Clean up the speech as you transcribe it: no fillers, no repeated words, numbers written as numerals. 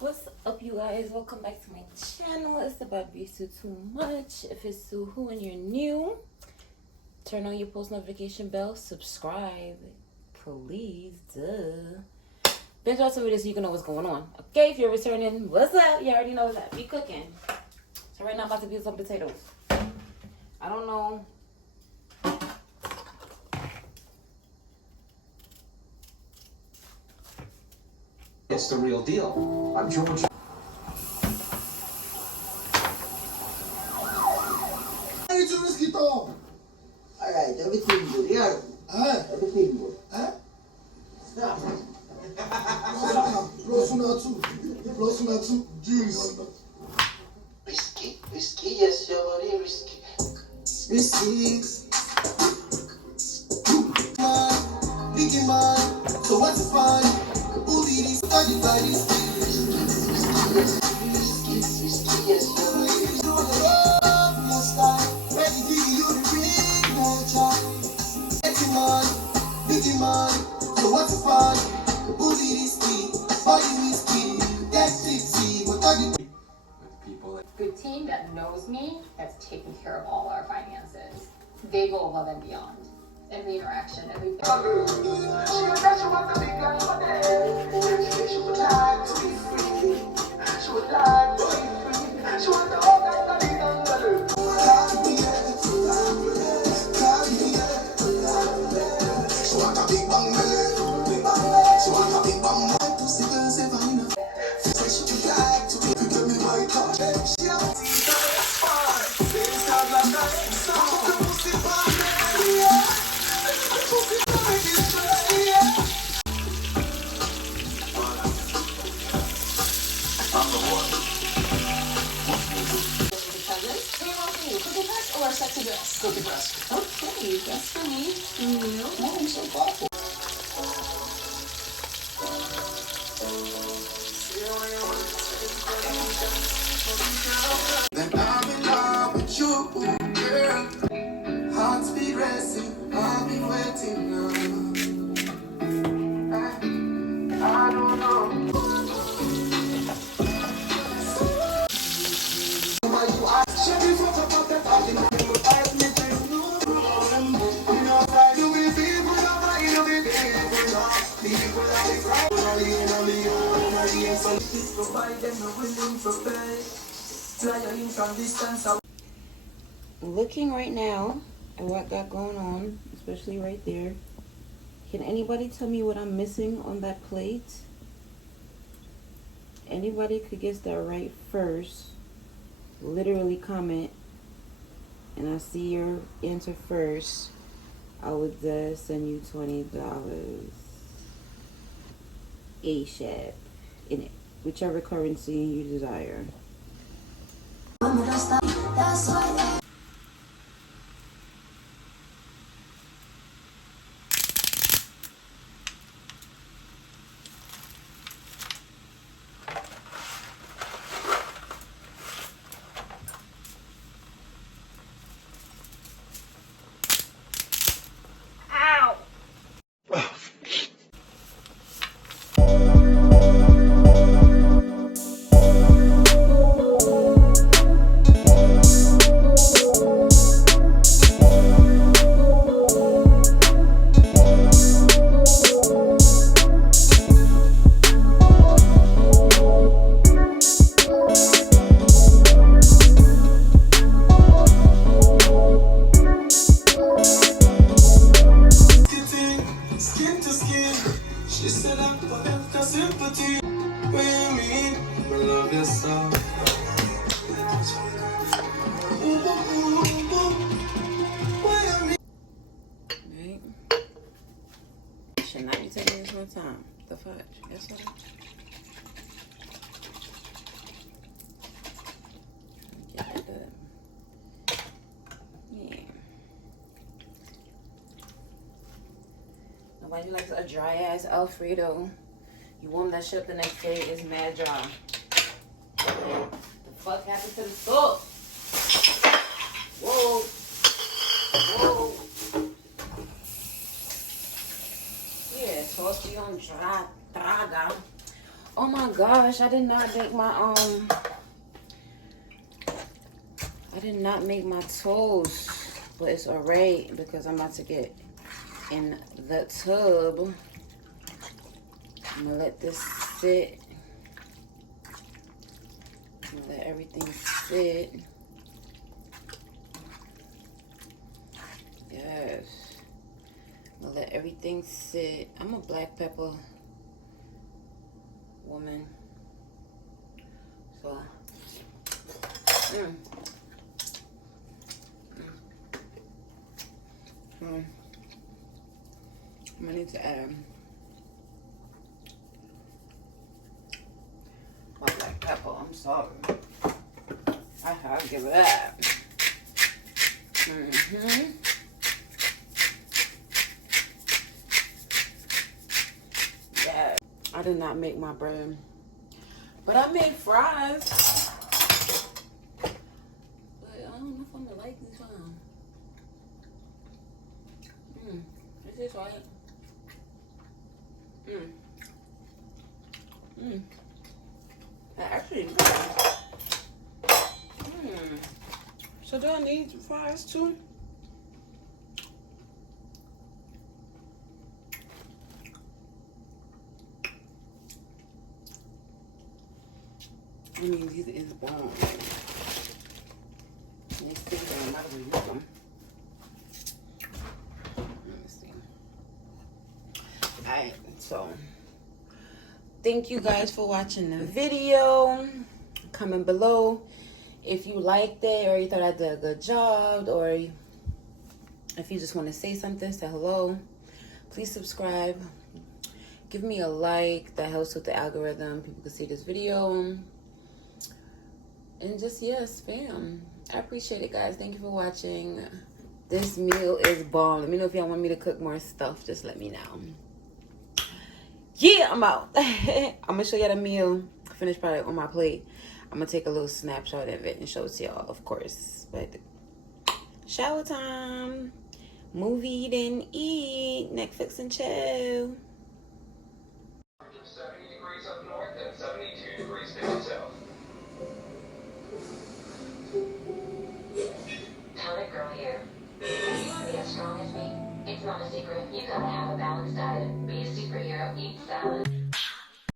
What's up, you guys? Welcome back to my channel. It's about be too much. If it's Suhu and you're new, turn on your post notification bell, subscribe, please. Binge watch some videos so you can know what's going on. Okay, if you're returning, what's up? You already know that. Be cooking. So right now I'm about to do some potatoes. I don't know. It's the real deal. I'm George. Alright, everything good, yeah? Everything good. Stop. Plus una two, juice. Risky, yes, you're very risky. Risky. Biggie man, so what's the fun? Who did this? Study by this. Risky, yes, you're very risky. Love your style, ready to give you the ring, no child. Biggie man, so what's the fun? Who did this? Body whiskey, that's sexy, but with people. Good team that knows me, that's taking care of all our finances. They go above and beyond. Every interaction, everything. Or sexy dress? cookie breast. Okay, that's for me. Oh, I'm so thoughtful. Then I'm in love with you, girl. Heart speed racing, I've been waiting now. I don't know. Looking right now at what I got going on, especially right there, can anybody tell me what I'm missing on that plate? Anybody could guess that right first, literally comment, and I see your answer first, I would send you $20 ASAP in it, whichever currency you desire. Should not be taking this one time. The fudge. That's all. Nobody likes a dry ass Alfredo. You warm that shit up the next day, it's mad dry. The fuck happened to the sauce? Whoa. Whoa. Yeah, sauce on dry traga. Oh my gosh, I did not make my toast. But it's alright because I'm about to get in the tub. I'm gonna let this sit. I'm gonna let everything sit. Yes. I'm gonna let everything sit. I'm a black pepper woman. So, I'm gonna need to add my black pepper. I'm sorry. I have to give it that. Yeah. I did not make my bread, but I made fries. But I don't know if I'm gonna like this one. This is right. That actually is good. So do I need fries too? I mean, these is bomb. They stick there, I'm not gonna use them. Alright, so thank you guys for watching the video. Comment below if you liked it or you thought I did a good job, or if you just want to say something, say hello. Please subscribe, give me a like, that helps with the algorithm. People can see this video, and just, yeah, spam. I appreciate it, guys. Thank you for watching. This meal is bomb. Let me know if y'all want me to cook more stuff. Just let me know. Yeah, I'm out. I'm gonna show y'all the meal, finished product on my plate. I'm gonna take a little snapshot of it and show it to y'all, of course. But shower time, movie, then eat, Netflix and chill. 70 degrees up north and 72 degrees down south. Tonic girl here. If you want to be as strong as me, it's not a secret. You gotta have a balanced diet. Be a superhero, eat salad.